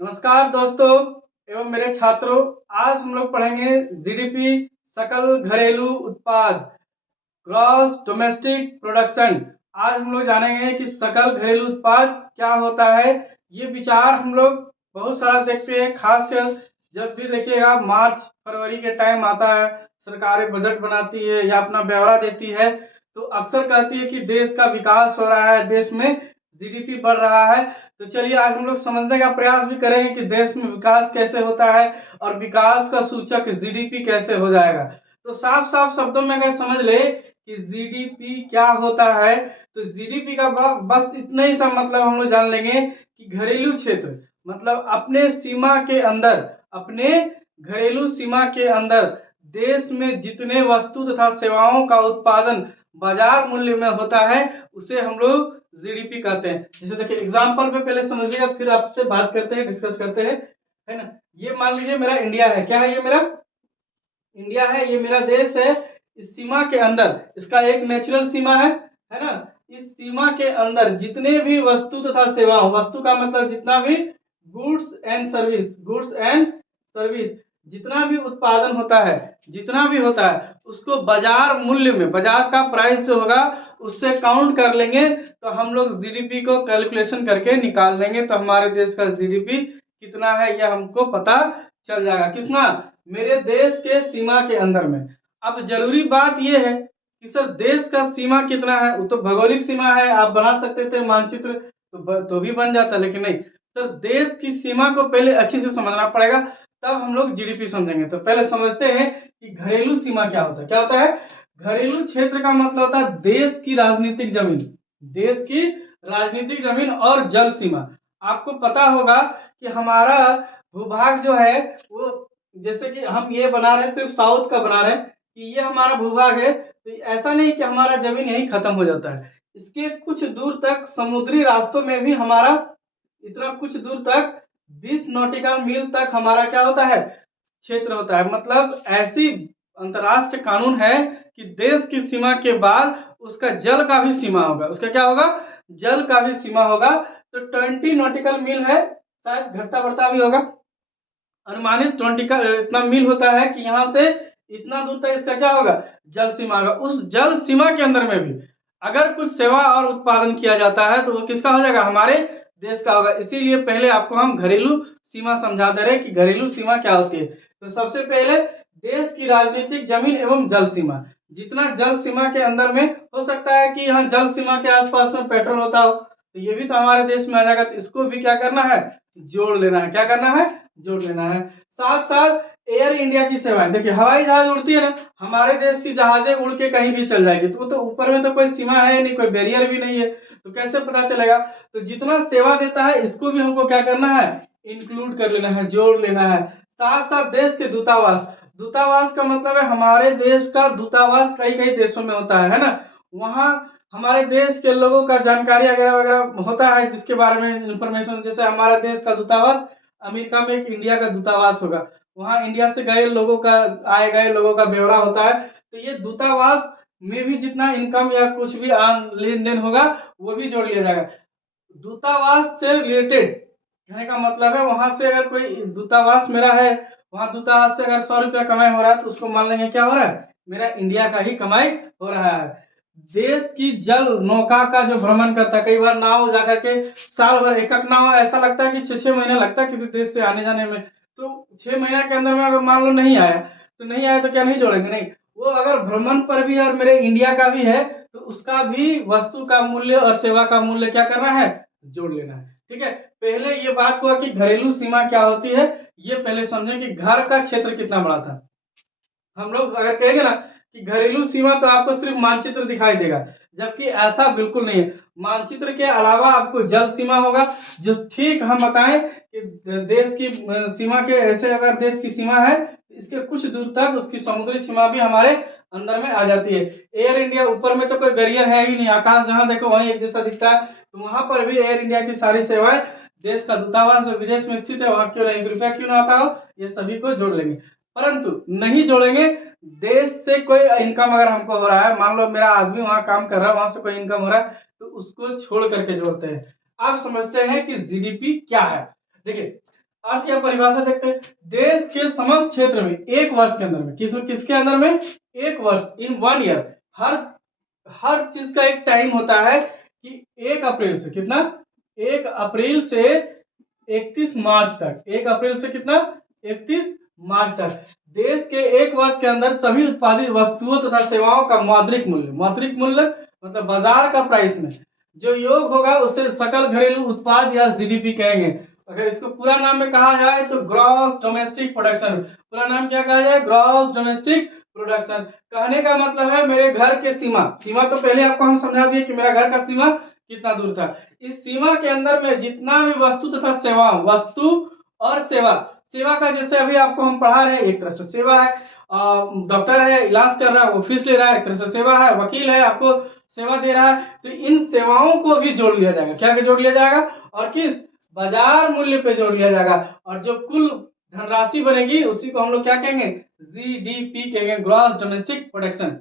नमस्कार दोस्तों एवं मेरे छात्रों। आज हम लोग पढ़ेंगे जीडीपी, सकल घरेलू उत्पाद, ग्रॉस डोमेस्टिक प्रोडक्शन। आज हम लोग जानेंगे कि सकल घरेलू उत्पाद क्या होता है। ये विचार हम लोग बहुत सारा देखते हैं, खासकर जब भी देखिएगा मार्च फरवरी के टाइम आता है, सरकारें बजट बनाती है या अपना ब्यौरा देती है तो अक्सर कहती है कि देश का विकास हो रहा है, देश में जीडीपी बढ़ रहा है। तो चलिए आज हम लोग समझने का प्रयास भी करेंगे कि देश में विकास कैसे होता है और विकास का सूचक जीडीपी कैसे हो जाएगा। तो साफ साफ शब्दों में अगर समझ ले कि जीडीपी क्या होता है तो जीडीपी का बस इतना ही सा मतलब हम लोग जान लेंगे कि घरेलू क्षेत्र, मतलब अपने सीमा के अंदर, अपने घरेलू सीमा के अंदर देश में जितने वस्तु तथा सेवाओं का उत्पादन बाजार मूल्य में होता है उसे हम लोग जीडीपी कहते हैं। जैसे देखिए एग्जांपल पे पहले समझिएगा, फिर आपसे बात करते हैं, डिस्कस करते हैं, है ना। ये मान लीजिए मेरा इंडिया है, क्या है ये मेरा इंडिया है, ये मेरा देश है। इस सीमा के अंदर इसका एक नेचुरल सीमा है ना। इस सीमा के अंदर जितने भी वस्तु तथा सेवाओं, वस्तु का मतलब जितना भी गुड्स एंड सर्विस जितना भी उत्पादन होता है, जितना भी होता है उसको बाजार मूल्य में, बाजार का प्राइस जो होगा उससे काउंट कर लेंगे तो हम लोग जीडीपी को कैलकुलेशन करके निकाल लेंगे। तो हमारे देश का जीडीपी कितना है यह हमको पता चल जाएगा। कितना? मेरे देश के सीमा के अंदर में। अब जरूरी बात यह है कि सर देश का सीमा कितना है, वो तो भौगोलिक सीमा है, आप बना सकते थे मानचित्र तो भी बन जाता, लेकिन नहीं सर, देश की सीमा को पहले अच्छे से समझना पड़ेगा, तब हम लोग जीडीपी समझेंगे। तो पहले समझते हैं कि घरेलू सीमा क्या होता है। क्या होता है? घरेलू क्षेत्र का मतलब होता है देश की राजनीतिक जमीन, देश की राजनीतिक जमीन और जल सीमा। आपको पता होगा कि हमारा भूभाग जो है वो, जैसे कि हम ये बना रहे हैं सिर्फ साउथ का बना रहे हैं कि ये हमारा भूभाग है, तो ऐसा नहीं कि हमारा जमीन यहीं खत्म हो जाता है। इसके कुछ दूर तक समुद्री रास्तों में भी हमारा, इतना कुछ दूर तक 20 नॉटिकल मील तक हमारा क्या होता है, क्षेत्र होता है। मतलब ऐसी अंतरराष्ट्रीय कानून है कि देश की सीमा के बाद उसका जल का भी सीमा होगा, उसका क्या होगा, जल का भी सीमा होगा। तो 20 नॉटिकल मील है, शायद घटता बढ़ता भी होगा, अनुमानित 20 का इतना मील होता है कि यहाँ से इतना दूर तक इसका क्या होगा, जल सीमा होगा। उस जल सीमा के अंदर में भी अगर कुछ सेवा और उत्पादन किया जाता है तो वो किसका हो जाएगा, हमारे देश का होगा। इसीलिए पहले आपको हम घरेलू सीमा समझा दे रहे हैं कि घरेलू सीमा क्या होती है। तो सबसे पहले देश की राजनीतिक जमीन एवं जल सीमा, जितना जल सीमा के अंदर में हो सकता है कि यहाँ जल सीमा के आसपास में पेट्रोल होता हो तो ये भी तो हमारे देश में आ जाएगा। तो इसको भी क्या करना है, जोड़ लेना है। क्या करना है, जोड़ लेना है। साथ साथ एयर इंडिया की सेवाएं, देखिए हवाई जहाज उड़ती है ना, हमारे देश की जहाजें उड़ के कहीं भी चल जाएगी, तो ऊपर में तो कोई सीमा है नहीं, कोई बैरियर भी नहीं है, तो कैसे पता चलेगा। तो जितना सेवा देता है इसको भी हमको क्या करना है, इंक्लूड कर लेना है, जोड़ लेना है। साथ साथ देश के दूतावास, दूतावास का मतलब है हमारे देश का दूतावास कई कई देशों में होता है ना। वहाँ हमारे देश के लोगों का जानकारी वगैरह वगैरह होता है जिसके बारे में इंफॉर्मेशन, जैसे हमारा देश का दूतावास अमेरिका में एक इंडिया का दूतावास होगा, वहाँ इंडिया से गए लोगों का, आए गए लोगों का ब्यौरा होता है। तो ये दूतावास में भी जितना इनकम या कुछ भी आम लेन देन होगा वो भी जोड़ लिया जाएगा। दूतावास से रिलेटेड कहने का मतलब है वहां से अगर कोई दूतावास मेरा है, वहां दूतावास से अगर 100 रुपया कमाई हो रहा है तो उसको मान लेंगे क्या हो रहा है, मेरा इंडिया का ही कमाई हो रहा है। देश की जल नौका का जो भ्रमण करता है, कई बार नाव जाकर के साल भर, एक एक नाव ऐसा लगता है कि 6-6 महीने लगता है किसी देश से आने जाने में। तो 6 महीना के अंदर में अगर मान लो नहीं आया तो नहीं आया तो क्या नहीं जोड़ेंगे, नहीं, वो अगर भ्रमण पर भी और मेरे इंडिया का भी है तो उसका भी वस्तु का मूल्य और सेवा का मूल्य क्या करना है, जोड़ लेना है। ठीक है, पहले ये बात हुआ कि घरेलू सीमा क्या होती है, ये पहले समझें कि घर का क्षेत्र कितना बड़ा था। हम लोग अगर कहेंगे ना कि घरेलू सीमा तो आपको सिर्फ मानचित्र दिखाई देगा, जबकि ऐसा बिल्कुल नहीं है। मानचित्र के अलावा आपको जल सीमा होगा, जो ठीक हम बताएं कि देश की सीमा के ऐसे, अगर देश की सीमा है इसके कुछ दूर तक उसकी समुद्री सीमा भी हमारे अंदर में आ जाती है। एयर इंडिया, ऊपर में तो कोई बैरियर है ही नहीं, आकाश जहां देखो वहीं एक जैसा दिखता है, तो वहां पर भी एयर इंडिया की सारी सेवाएं, देश का दूतावास जो विदेश में स्थित है वहां क्यों नहीं, रुपया क्यों ना आता हो, ये सभी को जोड़ लेंगे। परंतु नहीं जोड़ेंगे, देश से कोई इनकम अगर हमको हो रहा है, मान लो मेरा आदमी वहां काम कर रहा है, वहां से कोई इनकम हो रहा है, तो उसको छोड़ करके जोड़ते हैं। आप समझते हैं कि जीडीपी क्या है। देखिए अर्थ या परिभाषा देखते हैं। देश के समस्त क्षेत्र में एक वर्ष के अंदर में, किसके अंदर में, एक वर्ष, इन 1 ईयर, हर हर चीज का एक टाइम होता है कि 1 अप्रैल से कितना, 1 अप्रैल से 31 मार्च तक, 1 अप्रैल से कितना, 31 मार्च तक देश के एक वर्ष के अंदर सभी उत्पादित वस्तुओं तथा सेवाओं का मौद्रिक मूल्य मतलब बाजार का प्राइस में जो योग होगा उसे सकल घरेलू उत्पाद या जीडीपी कहेंगे। अगर इसको पूरा नाम में कहा जाए तो ग्रॉस डोमेस्टिक प्रोडक्शन। पूरा नाम क्या कहा जाए, ग्रॉस डोमेस्टिक प्रोडक्शन। कहने का मतलब है मेरे घर के सीमा तो पहले आपको हम समझा दिए कि मेरा घर का सीमा कितना दूर था। इस सीमा के अंदर में जितना भी वस्तु तथा सेवा, वस्तु और सेवा का जैसे अभी आपको हम पढ़ा रहे हैं, एक तरह से सेवा है। डॉक्टर है, इलाज कर रहा है, वो फीस ले रहा है, एक तरह से सेवा है। वकील है, आपको सेवा दे रहा है। तो इन सेवाओं को भी जोड़ लिया जाएगा। क्या जोड़ लिया जाएगा, और किस बाजार मूल्य पे जोड़ लिया जाएगा। और जो कुल धनराशि बनेगी उसी को हम लोग क्या कहेंगे, जीडीपी कहेंगे, ग्रॉस डोमेस्टिक प्रोडक्शन।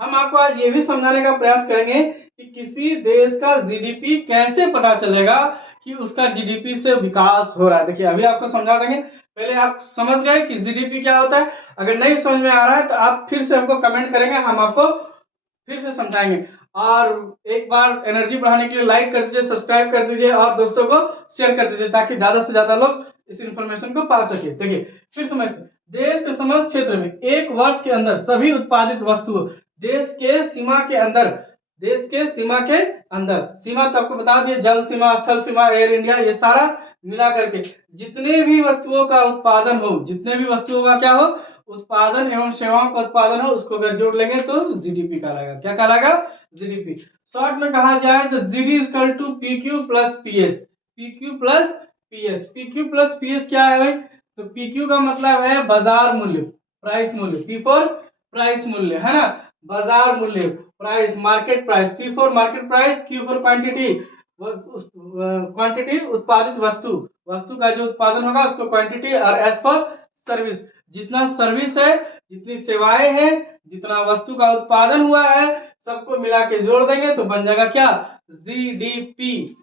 हम आपको आज ये भी समझाने का प्रयास करेंगे कि किसी देश का जीडीपी कैसे पता चलेगा कि उसका जीडीपी से विकास हो रहा है। देखिए अभी आपको समझा देंगे, पहले आप समझ गए कि जीडीपी क्या होता है। अगर नहीं समझ में आ रहा है तो आप फिर से हमको कमेंट करेंगे, हम आपको फिर से समझाएंगे। और एक बार एनर्जी बढ़ाने के लिए लाइक कर दीजिए, सब्सक्राइब कर दीजिए और दोस्तों को शेयर कर दीजिए ताकि ज्यादा से ज्यादा लोग इस इंफॉर्मेशन को पा सके। देखिए फिर समझते, देश के समस्त क्षेत्र में एक वर्ष के अंदर सभी उत्पादित वस्तुओं देश के सीमा के अंदर, सीमा तो आपको बता दिए, जल सीमा, स्थल सीमा, एयर इंडिया, ये सारा मिला करके जितने भी वस्तुओं का उत्पादन हो, जितने भी वस्तुओं का क्या हो, उत्पादन एवं सेवाओं का उत्पादन हो, उसको अगर जोड़ लेंगे तो जीडीपी कहलाएगा। क्या कहलाएगा, जीडीपी। शॉर्ट में कहा जाए तो GD equal to PQ plus PS. PQ plus PS क्या है भाई, तो पीक्यू का मतलब है बाजार मूल्य, प्राइस मूल्य, पी फॉर प्राइस मूल्य है ना, बाजार मूल्य, price, market price, P for market price, Q for quantity, quantity उत्पादित वस्तु का जो उत्पादन होगा उसको क्वांटिटी, और एस फॉर सर्विस, जितना सर्विस है, जितनी सेवाएं हैं, जितना वस्तु का उत्पादन हुआ है, सबको मिला के जोड़ देंगे तो बन जाएगा क्या, जीडीपी।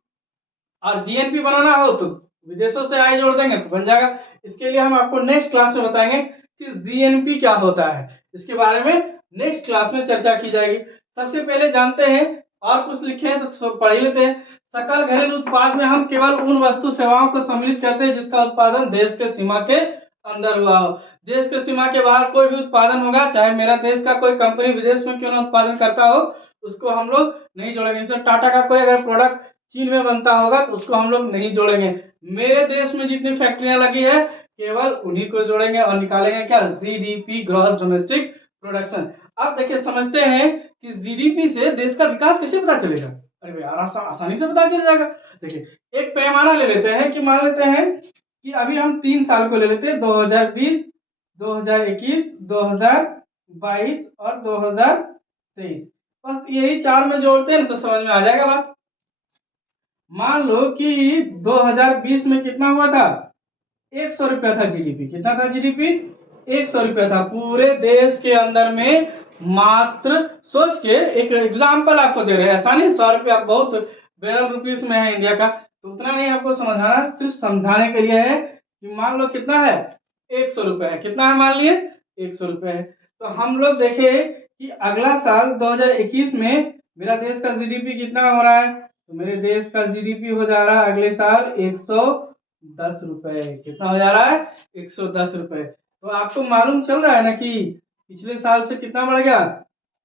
और जीएनपी बनाना हो तो विदेशों से आए जोड़ देंगे तो बन जाएगा। इसके लिए हम आपको नेक्स्ट क्लास में बताएंगे कि जीएनपी क्या होता है, इसके बारे में नेक्स्ट क्लास में चर्चा की जाएगी। सबसे पहले जानते हैं, और कुछ लिखे हैं तो पढ़ लेते हैं। सकल घरेलू उत्पाद में हम केवल उन वस्तु सेवाओं को सम्मिलित करते हैं जिसका उत्पादन देश के सीमा के अंदर हुआ हो। देश के सीमा के बाहर कोई भी उत्पादन होगा, चाहे मेरा देश का कोई कंपनी विदेश में क्यों ना उत्पादन करता हो, उसको हम लोग नहीं जोड़ेंगे। जैसे टाटा का कोई अगर प्रोडक्ट चीन में बनता होगा तो उसको हम लोग नहीं जोड़ेंगे। मेरे देश में जितनी फैक्ट्रियां लगी है केवल उन्हीं को जोड़ेंगे और निकालेंगे क्या, जीडीपी, ग्रॉस डोमेस्टिक प्रोडक्शन। अब देखिए समझते हैं कि जीडीपी से देश का विकास कैसे पता चलेगा। अरे भाई आसानी से पता चल जाएगा। देखिए एक पैमाना ले लेते हैं कि मान लेते हैं कि अभी हम 3 साल को ले लेते हैं, 2020, 2021, 2022 और 2023। बस यही 4 में जोड़ते हैं तो समझ में आ जाएगा बात। मान लो कि 2020 में कितना हुआ था, 100 रुपया था जीडीपी। कितना था जीडीपी, 100 रुपया था पूरे देश के अंदर में। मात्र सोच के एक एग्जाम्पल आपको दे रहे हैं, ऐसा नहीं 100 रुपया बहुत बेरल रुपीस में है इंडिया का, तो उतना नहीं आपको समझाना, सिर्फ समझाने के लिए है कि मान लो कितना है, 100 रुपया है। कितना है मान लिए, 100 रुपया है। तो हम लोग देखें कि अगला साल 2021 में मेरा देश का जीडीपी कितना हो रहा है, तो मेरे देश का जीडीपी हो जा रहा है अगले साल 110 रुपए। कितना हो जा रहा है, 110 रुपए। तो आपको मालूम चल रहा है ना कि पिछले साल से कितना बढ़ गया,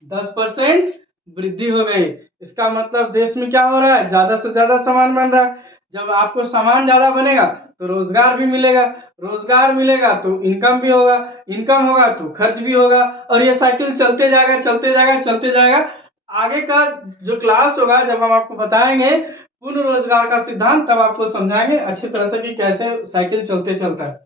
10% वृद्धि हो गई। इसका मतलब देश में क्या हो रहा है, ज्यादा से ज्यादा सामान बन रहा है। जब आपको सामान ज्यादा बनेगा तो रोजगार भी मिलेगा, रोजगार मिलेगा तो इनकम भी होगा, इनकम होगा तो खर्च भी होगा, और ये साइकिल चलते जाएगा चलते जाएगा चलते जाएगा। आगे का जो क्लास होगा जब हम आपको बताएंगे पूर्ण रोजगार का सिद्धांत, तब आपको समझाएंगे अच्छी तरह से कि कैसे साइकिल चलते चलता है।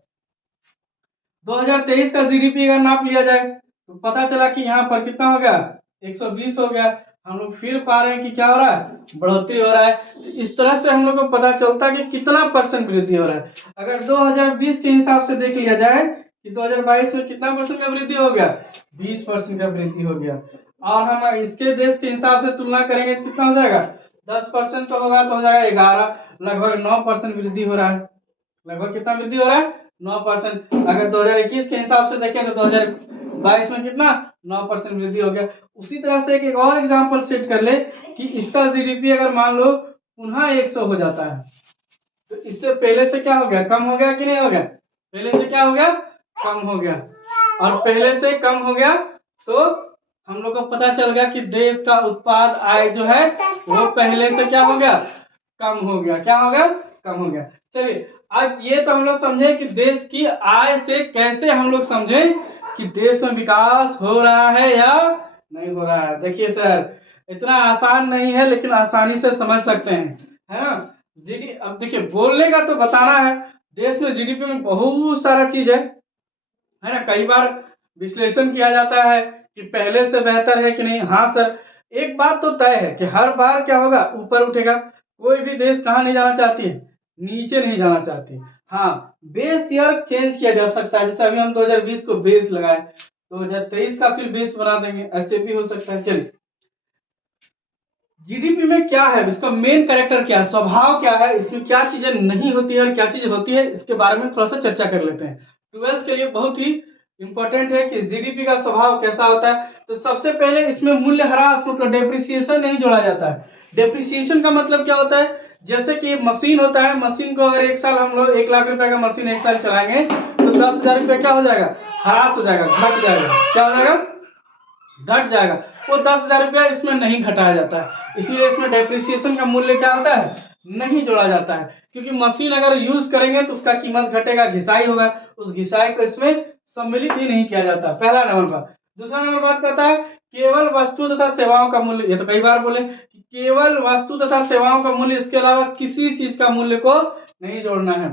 2023 का जीडीपी अगर नाप लिया जाए तो पता चला कि यहाँ पर कितना हो गया, 120 हो गया। हम लोग फिर पा रहे हैं कि क्या हो रहा है, बढ़ोतरी हो रहा है। तो इस तरह से हम लोग को पता चलता है कि कितना परसेंट वृद्धि हो रहा है। अगर 2020 के हिसाब से देख लिया जाए कि 2022 में कितना परसेंट का वृद्धि हो गया, 20% का वृद्धि हो गया। और हम इसके देश के हिसाब से तुलना करेंगे तो कितना हो जाएगा, 10% तो होगा तो हो जाएगा 11, लगभग 9% वृद्धि हो रहा है। लगभग कितना वृद्धि हो रहा है? 9%। अगर 2021 के हिसाब से देखें तो 2022 में कितना 9% वृद्धि हो गया। उसी तरह से एक और एग्जांपल सेट कर ले कि इसका जीडीपी अगर मान लो पुनः 100 हो जाता है, तो इससे पहले से क्या हो गया? कम हो गया कि नहीं हो गया? पहले से क्या हो गया? कम हो गया। और पहले से कम हो गया तो हम लोग को पता चल गया कि देश का उत्पाद आय जो है वो पहले से क्या हो गया? कम हो गया। क्या हो गया? कम हो गया। चलिए अब ये तो हम लोग समझे कि देश की आय से कैसे हम लोग समझे कि देश में विकास हो रहा है या नहीं हो रहा है। देखिए सर, इतना आसान नहीं है लेकिन आसानी से समझ सकते हैं, है ना। जीडी अब देखिए बोलने का तो बताना है, देश में जीडीपी में बहुत सारा चीज है ना। कई बार विश्लेषण किया जाता है कि पहले से बेहतर है कि नहीं। हाँ सर, एक बात तो तय है कि हर बार क्या होगा? ऊपर उठेगा। कोई भी देश कहाँ नहीं जाना चाहती है? नीचे नहीं जाना चाहती। हाँ, बेस ईयर चेंज किया जा सकता है। जैसे अभी हम 2020 को बेस लगाए, 2023 का फिर बेस बना देंगे, ऐसे भी हो सकता है। चलिए, जीडीपी में क्या है, इसका मेन कैरेक्टर क्या है, स्वभाव क्या है, इसमें क्या चीजें नहीं होती है और क्या चीजें होती है, इसके बारे में थोड़ा सा चर्चा कर लेते हैं। 12th के लिए बहुत ही इंपॉर्टेंट है कि जीडीपी का स्वभाव कैसा होता है। तो सबसे पहले इसमें मूल्यह्रास मतलब डेप्रिसिएशन नहीं जोड़ा जाता है। डेप्रिसिएशन का मतलब क्या होता है? जैसे कि मशीन होता है, मशीन को अगर एक साल हम लोग 1 लाख रुपए का मशीन एक साल चलाएंगे तो 10,000 रुपये क्या हो जाएगा? ह्रास हो जाएगा, घट जाएगा। क्या हो जाएगा? घट जाएगा। वो 10,000 रुपया इसमें नहीं घटाया जाता है, इसलिए इसमें डेप्रिसिएशन का मूल्य क्या होता है? नहीं जोड़ा जाता है। क्योंकि मशीन अगर यूज करेंगे तो उसका कीमत घटेगा, घिसाई होगा, उस घिसाई को इसमें सम्मिलित ही नहीं किया जाता। पहला नंबर बात। दूसरा नंबर बात कहता है केवल वस्तु तथा सेवाओं का मूल्य, ये तो कई बार बोले कि केवल वस्तु तथा सेवाओं का मूल्य, इसके अलावा किसी चीज का मूल्य को नहीं जोड़ना है।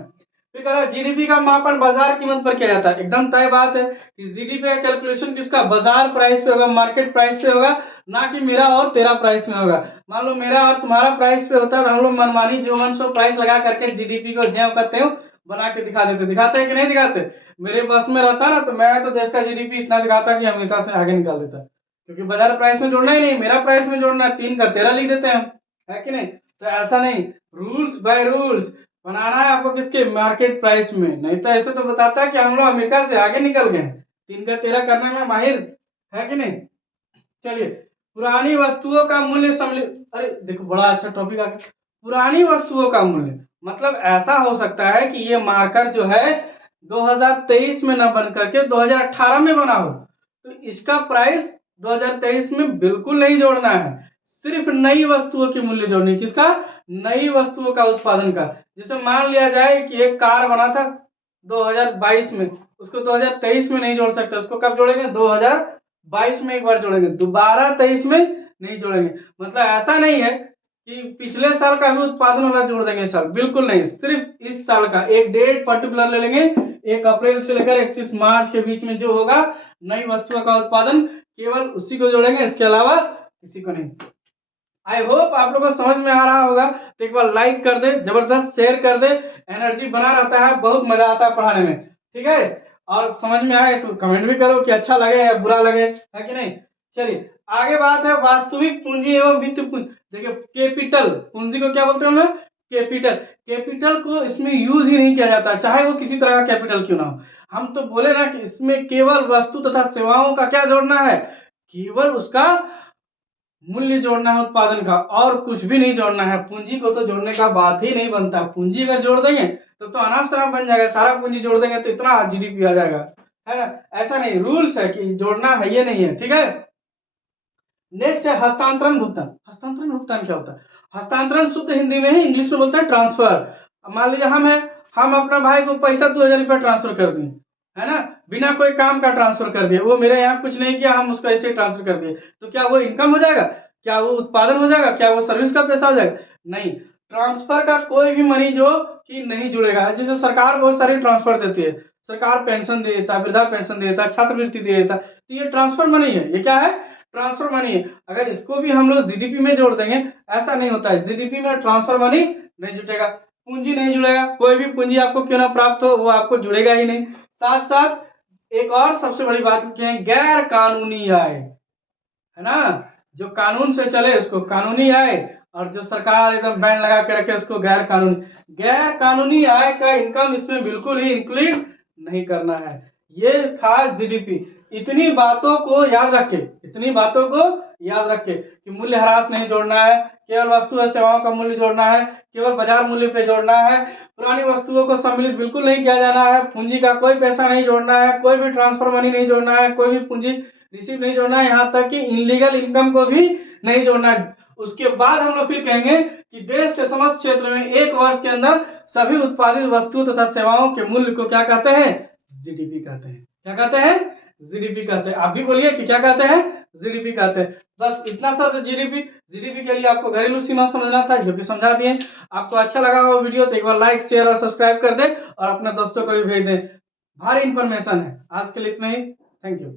फिर कह रहा है जीडीपी का मापन बाजार कीमत पर किया जाता है। एकदम तय बात है कि जीडीपी का कैलकुलेशन किसका? बाजार प्राइस पे होगा, मार्केट प्राइस पे होगा, ना कि मेरा और तेरा प्राइस में होगा। मान लो मेरा और तुम्हारा प्राइस पे होता है तो हम लोग मनमानी जो मन सो प्राइस लगा करके जीडीपी को ज्यों का त्यों बना के दिखा देते। दिखाते हैं कि नहीं दिखाते? मेरे बस में रहता ना तो मैं तो देश का जीडीपी इतना दिखाता कि अमेरिका से आगे निकाल देता, क्योंकि बाजार प्राइस में जोड़ना ही नहीं, मेरा प्राइस में जोड़ना है। 3 का 13 लिख देते हैं हम, है कि नहीं? तो ऐसा नहीं, रूल्स बाय रूल्स बनाना है आपको। किसके? मार्केट प्राइस में। नहीं तो ऐसे तो बताता है कि हम लोग अमेरिका से आगे निकल गए, 3 का 13 करने में माहिर, है कि नहीं। चलिए, पुरानी वस्तुओं का मूल्य सम्मिलित, अरे देखो बड़ा अच्छा टॉपिक आ गया। पुरानी वस्तुओं का मूल्य मतलब ऐसा हो सकता है कि ये मार्कर जो है 2023 में न बन करके 2018 में बना हो, तो इसका प्राइस 2023 में बिल्कुल नहीं जोड़ना है। सिर्फ नई वस्तुओं की मूल्य जोड़नी। किसका? नई वस्तुओं का उत्पादन का। जैसे मान लिया जाए कि एक कार बना था 2022 में, उसको 2023 में नहीं जोड़ सकते। उसको कब जोड़ेंगे? 2022 में एक बार जोड़ेंगे, दोबारा 23 में नहीं जोड़ेंगे। मतलब ऐसा नहीं है कि पिछले साल का भी उत्पादन वाला जोड़ देंगे साल, बिल्कुल नहीं। सिर्फ इस साल का एक डेट पर्टिकुलर ले लेंगे, 1 अप्रैल से लेकर 31 मार्च के बीच में जो होगा नई वस्तुओं का उत्पादन, केवल उसी को जोड़ेंगे, इसके अलावा किसी को नहीं। आई होप आप लोगों को समझ में आ रहा होगा। तो एक बार लाइक कर दे, जबरदस्त शेयर कर दे, एनर्जी बना रहता है, बहुत मजा आता है पढ़ाने में, ठीक है। और समझ में आए तो कमेंट भी करो कि अच्छा लगे या बुरा लगे, है कि नहीं। चलिए आगे बात है वास्तविक पूंजी एवं वित्त पूंजी। देखिए कैपिटल पूंजी को क्या बोलते हैं हम लोग? कैपिटल। कैपिटल को इसमें यूज ही नहीं किया जाता, चाहे वो किसी तरह का कैपिटल क्यों ना हो। हम तो बोले ना कि इसमें केवल वस्तु तथा सेवाओं का क्या जोड़ना है? केवल उसका मूल्य जोड़ना है उत्पादन का, और कुछ भी नहीं जोड़ना है। पूंजी को तो जोड़ने का बात ही नहीं बनता। पूंजी अगर जोड़ देंगे तो अनाप शनाप बन जाएगा। सारा पूंजी जोड़ देंगे तो इतना जीडीपी आ जाएगा, है ना। ऐसा नहीं, रूल्स है कि जोड़ना है, ये नहीं है, ठीक है। नेक्स्ट है हस्तांतरण भुगतान। हस्तांतरण भुगतान क्या होता है? हस्तांतरण शुद्ध हिंदी में है, इंग्लिश में बोलते हैं ट्रांसफर। मान लीजिए हम अपना भाई को पैसा 2,000 रुपया ट्रांसफर कर दिए, है ना, बिना कोई काम का ट्रांसफर कर दिए। वो मेरे यहाँ कुछ नहीं किया, हम उसको ऐसे ट्रांसफर कर दिए, तो क्या वो इनकम हो जाएगा? क्या वो उत्पादन हो जाएगा? क्या वो सर्विस का पैसा हो जाएगा? नहीं। ट्रांसफर का कोई भी मनी जो कि नहीं जुड़ेगा। जैसे सरकार बहुत सारी ट्रांसफर देती है, सरकार पेंशन दे देता है, वृद्धा पेंशन दे देता है, छात्रवृत्ति दे देता है, तो ये ट्रांसफर मनी है। ये क्या है? ट्रांसफर मनी है। अगर इसको भी हम लोग जीडीपी में जोड़ देंगे, ऐसा नहीं होता है। जीडीपी में ट्रांसफर मनी नहीं जुटेगा, पूंजी नहीं जुड़ेगा। कोई भी पूंजी आपको क्यों ना प्राप्त हो, वो आपको जुड़ेगा ही नहीं। साथ साथ एक और सबसे बड़ी बात लिखी है, गैर कानूनी आय, है ना। जो कानून से चले उसको कानूनी आय, और जो सरकार एकदम बैन लगा के रखे उसको गैर कानूनी आय का इनकम इसमें बिल्कुल ही इंक्लूड नहीं करना है। ये था जीडीपी। इतनी बातों को याद रखे, इतनी बातों को याद रखे कि मूल्य ह्रास नहीं जोड़ना है, केवल वस्तु और सेवाओं का मूल्य जोड़ना है, केवल बाजार मूल्य पे जोड़ना है, पुरानी वस्तुओं को सम्मिलित बिल्कुल नहीं किया जाना है, पूंजी का कोई पैसा नहीं जोड़ना है, कोई भी ट्रांसफर मनी नहीं जोड़ना है, कोई भी पूंजी रिसीव नहीं जोड़ना है, यहाँ तक कि इनलीगल इनकम को भी नहीं जोड़ना है। उसके बाद हम लोग फिर कहेंगे कि देश के समस्त क्षेत्र में एक वर्ष के अंदर सभी उत्पादित वस्तु तथा सेवाओं के मूल्य को क्या कहते हैं? जीडीपी कहते हैं। क्या कहते हैं? जीडीपी कहते हैं। आप भी बोलिए कि क्या कहते हैं? जीडीपी कहते हैं। बस इतना सा जीडीपी के लिए आपको घरेलू सीमा समझना था, जो कि समझा दिए। आपको अच्छा लगा हो वीडियो तो एक बार लाइक शेयर और सब्सक्राइब कर दें और अपने दोस्तों को भी भेज दें। भारी इंफॉर्मेशन है। आज के लिए इतना ही। Thank you.